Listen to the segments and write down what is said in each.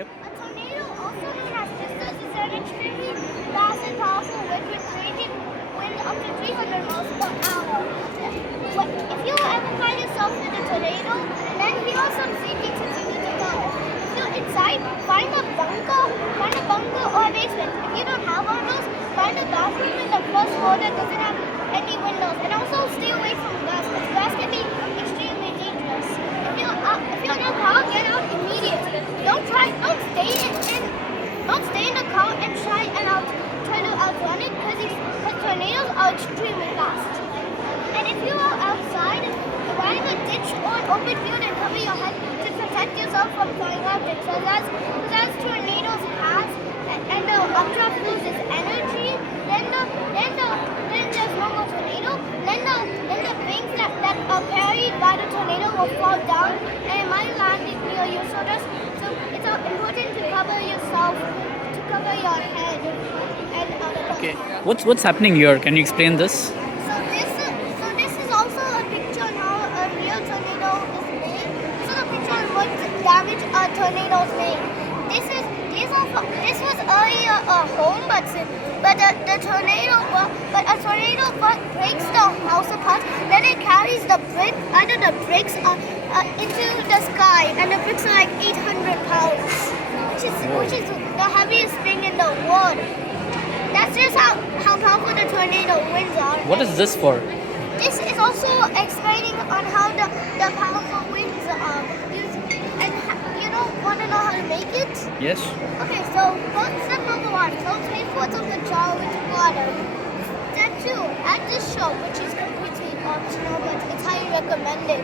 Yep. A tornado, also known as tsunamis, is an extremely fast and powerful wind with raging winds up to 300 miles per hour. If you ever find yourself in a tornado, then here are some safety tips you need to know. If you're inside, find a bunker or a basement. If you don't have one of those, find a bathroom in the first floor that doesn't have any windows. And also stay away from gas, because gas can be extremely dangerous. If you're in a car, get out immediately. Don't stay in the car and try to outrun it, because tornadoes are extremely fast. And if you are outside, find a ditch or an open field and cover your head to protect yourself from flying objects. So as tornadoes pass and the updraft loses energy, then there's no more tornado. Then the things that are carried by the tornado will fall down and it might land near you. So it's important to cover yourself, to cover your head and other. Okay. What's happening here? Can you explain this? So this is also a picture on how a real tornado is made. This is a picture on what damage a tornado is made. This was earlier a home, but a tornado breaks the house apart. Then it carries the bricks into the sky, and the bricks are like 800 pounds, which is the heaviest thing in the world. That's just how powerful the tornado winds are. What is this for? This is also explaining on how the powerful winds are used. And want to know how to make it? Yes. Okay, so step number 1, fill 3/4 of the jar with water. Step 2, add the soap, which is completely optional, but it's highly recommended.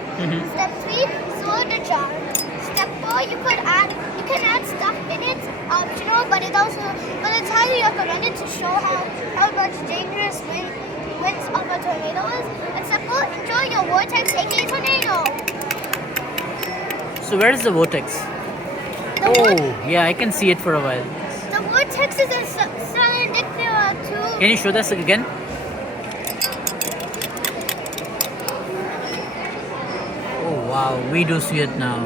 Step 3, swirl the jar. Step 4, you can add stuff in it, optional, but it's highly recommended to show how much dangerous winds of a tornado is. And step 4, enjoy your vortex, aka tornado. So where is the vortex? Yeah, I can see it for a while. The vortex is a perpendicular to. Can you show this again? Oh wow, we do see it now.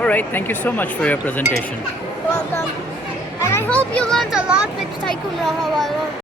Alright, thank you so much for your presentation. Welcome. And I hope you learned a lot with Tycoon Rahawala.